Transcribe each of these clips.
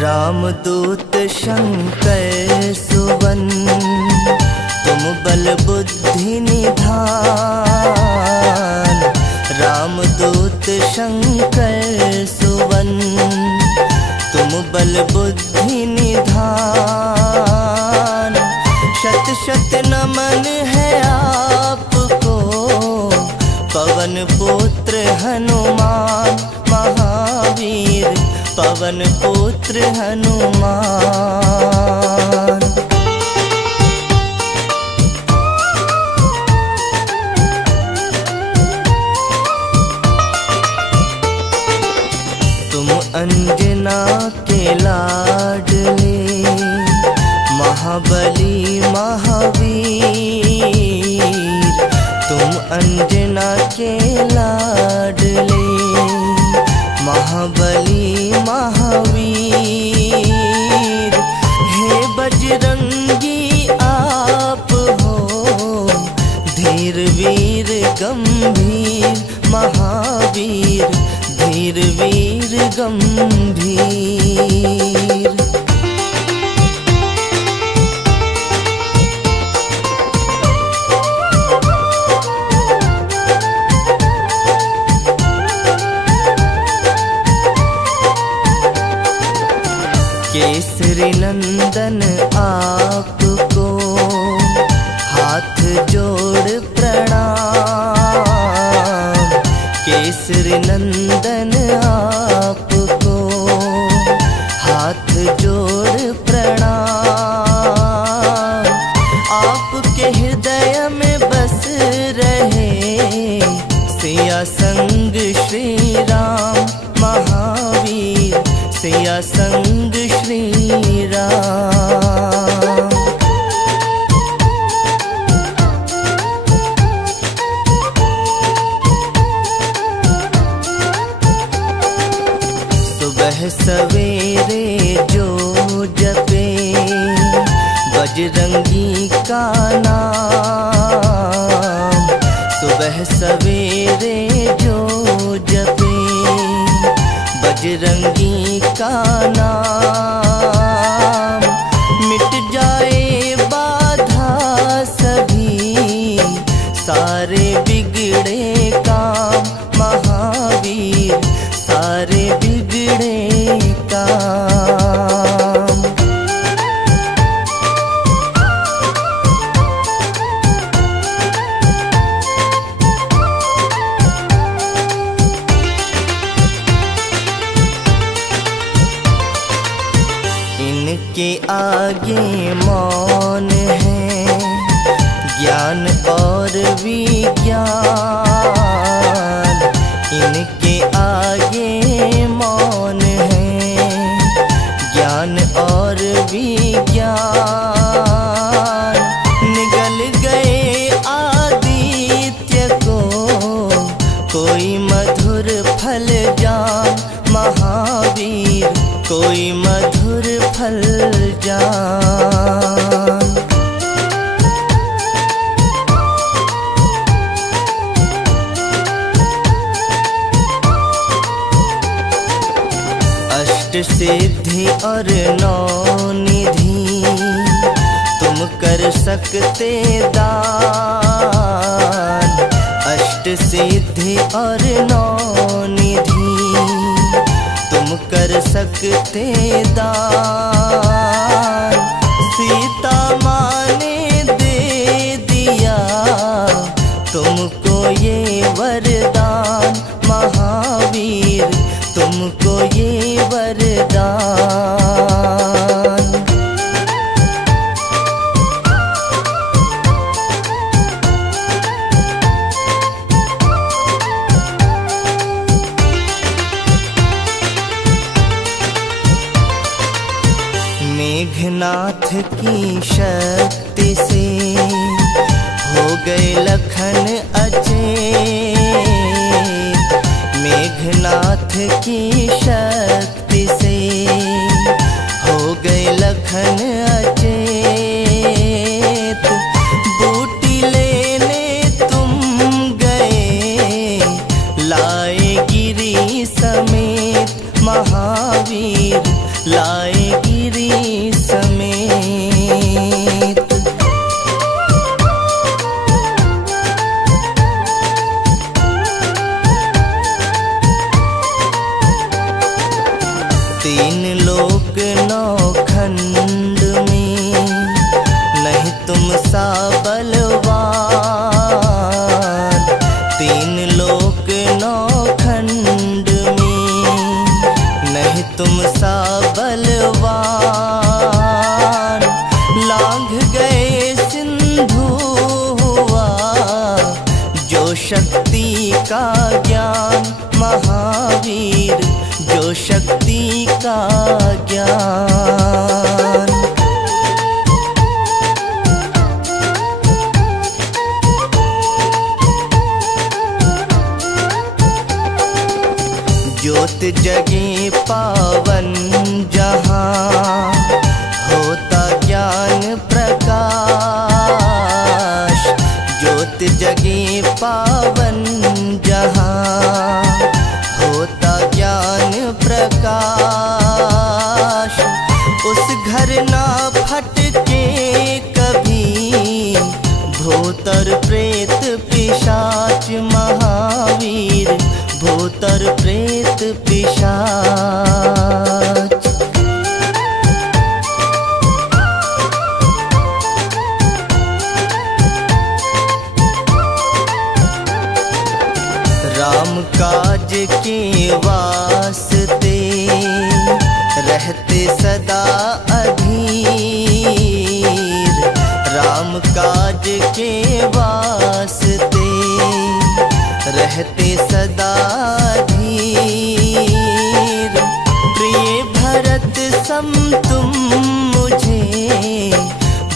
रामदूत शंकर सुवन, तुम बल बुद्धि निधान। रामदूत शंकर सुवन, तुम बल बुद्धि निधान। शत शत नमन है आपको, पवन पुत्र हनुमान महावीर, पवन पुत्र हनुमान। तुम अंजना के लाडले, महाबली महावीर। तुम अंजना के लाडले, महाबली महावीर। हे बजरंगी आप हो, धीर वीर गंभीर महावीर, धीर वीर गंभीर। केसरी नंदन आपको, हाथ जोड़ प्रणाम। केसरी नंदन आपको, हाथ जोड़ प्रणाम। आपके हृदय में बस रहे, सिया संग श्री राम महावीर, सिया संग श्री राम। सुबह सवेरे जो जपे, बजरंगी का नाम। सुबह सवेरे जो जपे, बजरंगी का नाम। मिट जाए बाधा सभी, सारे बिगड़े काम महावीर, सारे बिगड़े काम। इनके आगे मौन है, ज्ञान और विज्ञान। इनके आगे मौन है, ज्ञान और विज्ञान। निगल गए आदित्य को, कोई मधुर फल जान महावीर, कोई मधुर फल जान। अष्ट सिद्धि और नौ निधि, तुम कर सकते दान। अष्ट सिद्धि और नौ निधि, तुम कर सकते दान। सीता माँ ने दे दिया तुमको ये वरदान महावीर, तुमको ये वरदान। मेघनाथ की शक्ति से हो गए लखन अचेत। मेघनाथ की शक्ति से हो गए लखन अचेत। बूटी लेने तुम गए, लाए गिरी समेत महावीर, लाए ज्ञान महावीर, जो शक्ति का ज्ञान। ज्योत जगे पावन जहाँ, होता ज्ञान प्रकाश। ज्योत जगे पावन जहाँ, होता ज्ञान प्रकाश। उस घर ना फटके कभी भूतर प्रेत पिशाच महावीर, भूतर प्रेत पिशाच। राम काज के वास्ते रहते सदा अधीर। राम काज के वास्ते रहते सदा धीर। प्रिय भरत सम तुम मुझे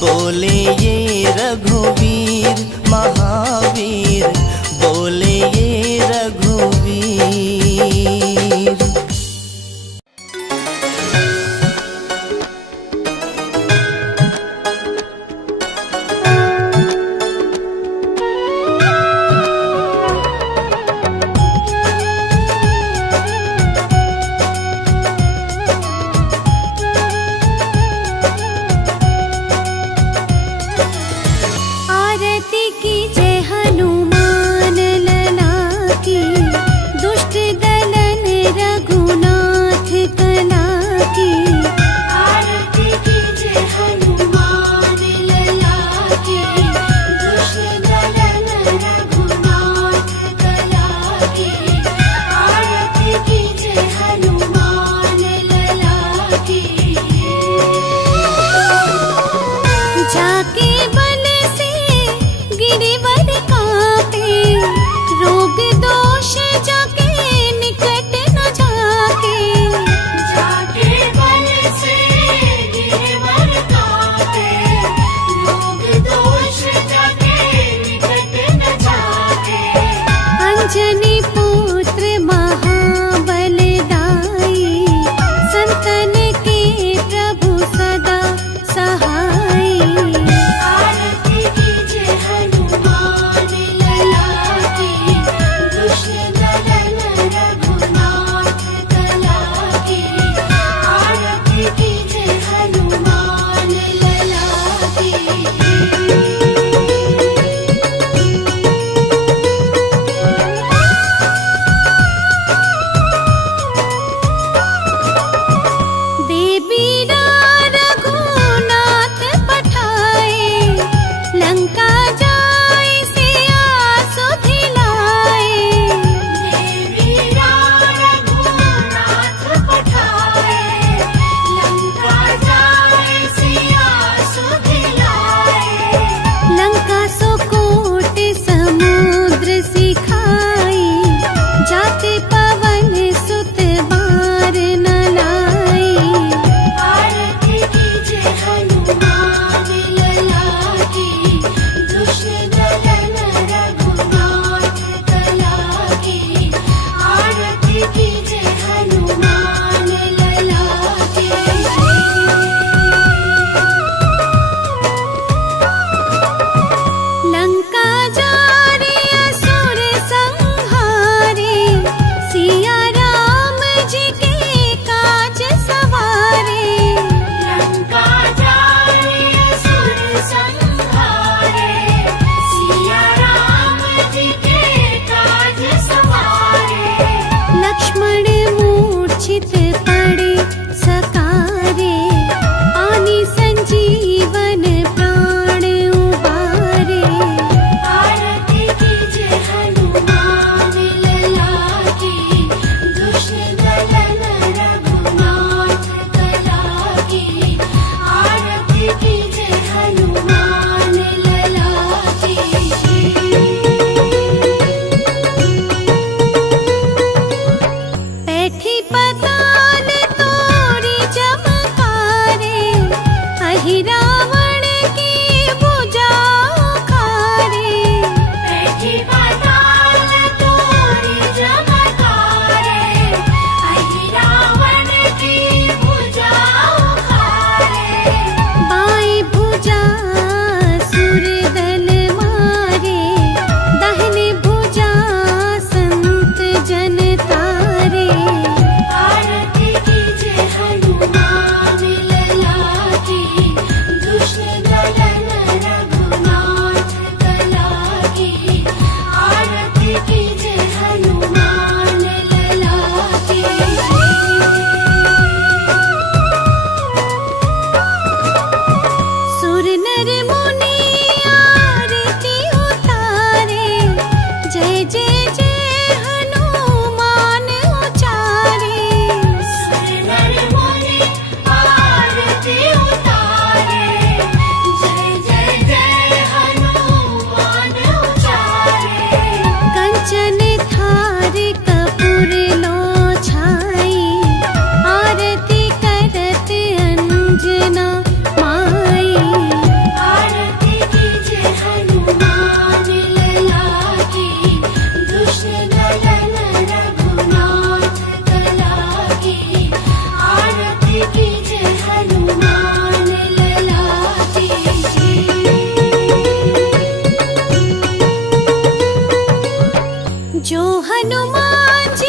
बोले ये रघुवीर महावीर, बोले ये रघुवीर। आरती की हनुमान जी